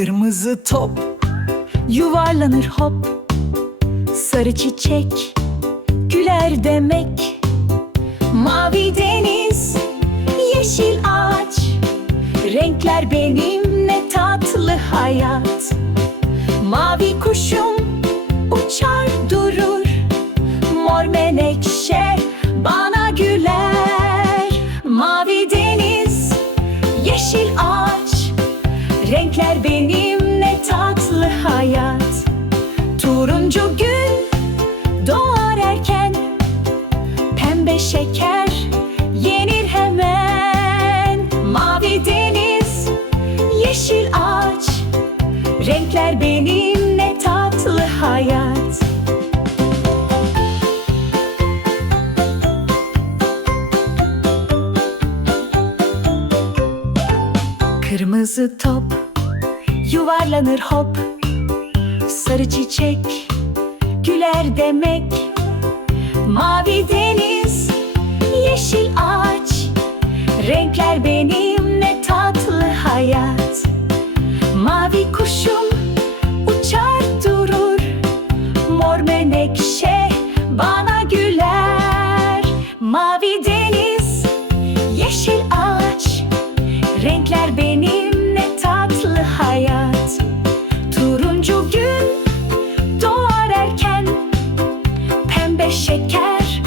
Kırmızı top. Yuvarlanır hop. Sarı çiçek güler demek. Mavi deniz yeşil ağaç. Renkler benim ne tatlı hayat Pembe şeker yenir hemen. Mavi deniz, yeşil ağaç Renkler benim ne tatlı hayat. Kırmızı top yuvarlanır hop. Sarı çiçek güler demek Renkler benim ne tatlı hayat. Mavi kuşum uçar durur. Mor menekşe bana güler. Mavi deniz yeşil ağaç. Renkler benim ne tatlı hayat. Turuncu gün doğar erken. Pembe şeker